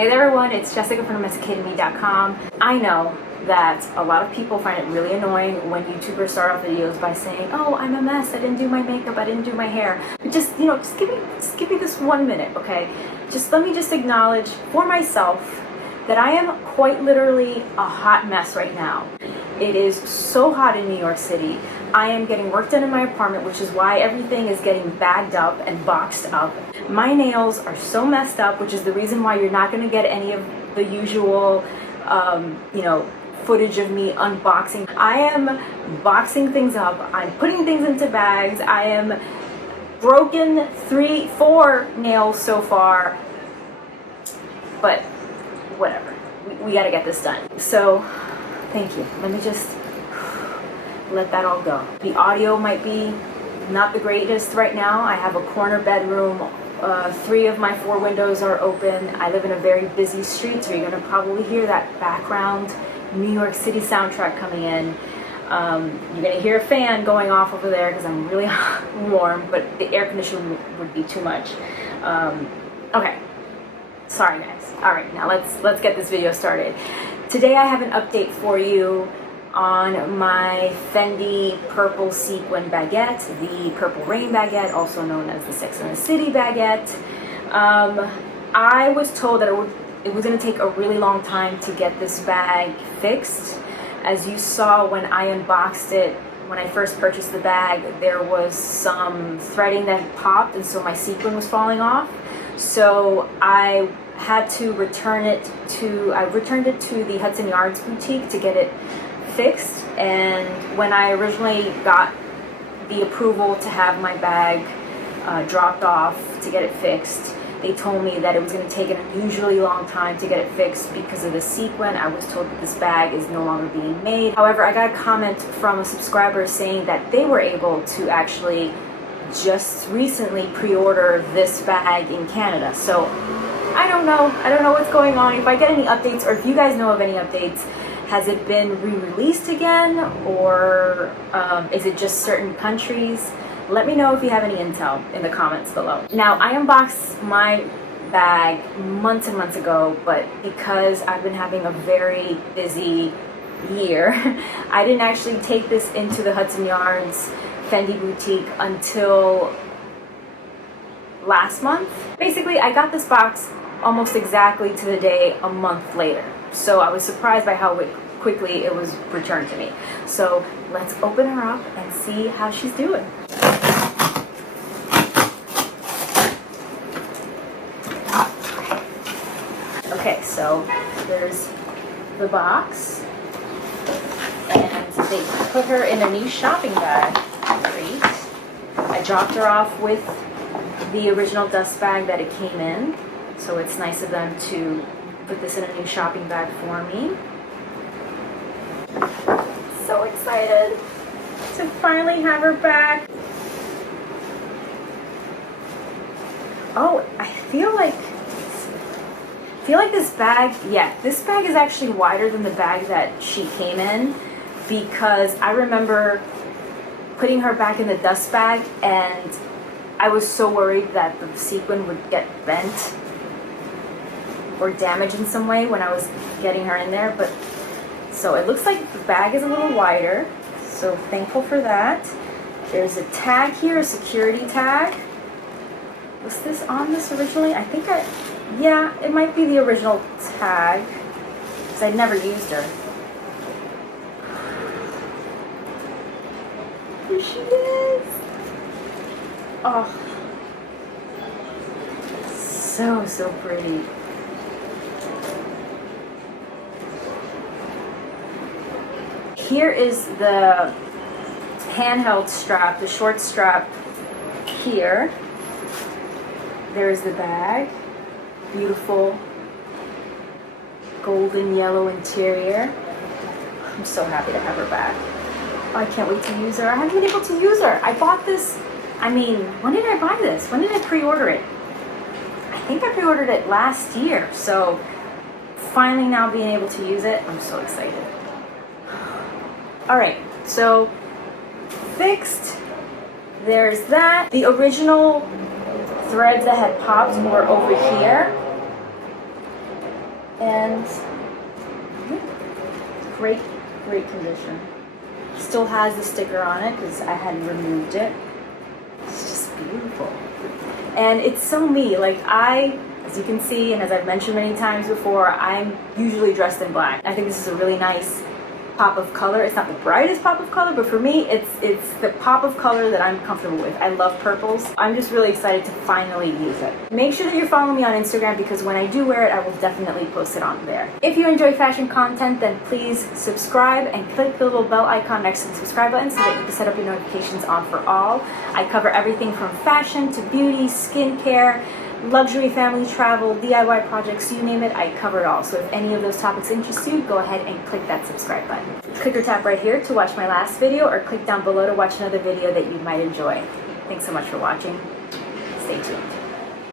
Hey there everyone, it's Jessica from DomesticatedMe.com. I know that a lot of people find it really annoying when YouTubers start off videos by saying, oh, I'm a mess, I didn't do my makeup, I didn't do my hair. But just give me this 1 minute, okay? Let me acknowledge for myself that I am quite literally a hot mess right now. It is so hot in New York City. I am getting work done in my apartment, which is why everything is getting bagged up and boxed up. My nails are so messed up, which is the reason why you're not going to get any of the usual, footage of me unboxing. I am boxing things up. I'm putting things into bags. I am broken 4 nails so far, but whatever. We got to get this done. So, thank you. Let me just let that all go. The audio might be not the greatest right now. I have a corner bedroom. 3 of my 4 windows are open. I live in a very busy street, so you're gonna probably hear that background New York City soundtrack coming in. You're gonna hear a fan going off over there because I'm really warm, but the air conditioner would be too much. Okay, sorry guys. All right, now let's get this video started. Today I have an update for you on my Fendi Purple Sequin Baguette, the Purple Rain Baguette, also known as the Sex and the City Baguette. I was told that it was going to take a really long time to get this bag fixed. As you saw when I unboxed it, when I first purchased the bag, there was some threading that had popped, and so my sequin was falling off. So I had to return it to, I returned it to the Hudson Yards boutique to get it fixed. And when I originally got the approval to have my bag dropped off to get it fixed, they told me that it was going to take an unusually long time to get it fixed because of the sequin. I was told that this bag is no longer being made. However, I got a comment from a subscriber saying that they were able to actually just recently pre-order this bag in Canada. So I don't know what's going on. If I get any updates, or if you guys know of any updates, has it been re-released again, or is it just certain countries? Let me know if you have any intel in the comments below. Now, I unboxed my bag months and months ago, but because I've been having a very busy year, I didn't actually take this into the Hudson Yards Fendi boutique until last month. Basically, I got this box almost exactly to the day a month later. So I was surprised by how quickly it was returned to me. So let's open her up and see how she's doing. Okay, so there's the box, and they put her in a new shopping bag. Great. I dropped her off with the original dust bag that it came in, so it's nice of them to put this in a new shopping bag for me. So excited to finally have her back. Oh, I feel like this bag, this bag is actually wider than the bag that she came in, because I remember putting her back in the dust bag and I was so worried that the sequin would get bent or damaged in some way when I was getting her in there. But so it looks like the bag is a little wider, so thankful for that. There's a tag here, a security tag. Was this on this originally? Yeah, it might be the original tag, because I'd never used her. Here she is. Oh, so pretty. Here is the handheld strap, the short strap here. There's the bag. Beautiful golden yellow interior. I'm so happy to have her back. Oh, I can't wait to use her. I haven't been able to use her. I bought this, when did I buy this? When did I pre-order it? I think I pre-ordered it last year. So finally now being able to use it, I'm so excited. All right, so fixed. There's that. The original threads that had popped were over here. And great condition. Still has the sticker on it because I hadn't removed it. It's just beautiful. And it's so me. Like, as you can see, and as I've mentioned many times before, I'm usually dressed in black. I think this is a really nice pop of color. It's not the brightest pop of color, but for me, it's the pop of color that I'm comfortable with. I love purples. I'm just really excited to finally use it. Make sure that you're following me on Instagram because when I do wear it, I will definitely post it on there. If you enjoy fashion content, then please subscribe and click the little bell icon next to the subscribe button so that you can set up your notifications on for all. I cover everything from fashion to beauty, skincare, luxury, family travel, DIY projects, you name it, I cover it all. So if any of those topics interest you, go ahead and click that subscribe button. Click or tap right here to watch my last video, or click down below to watch another video that you might enjoy. Thanks so much for watching. Stay tuned.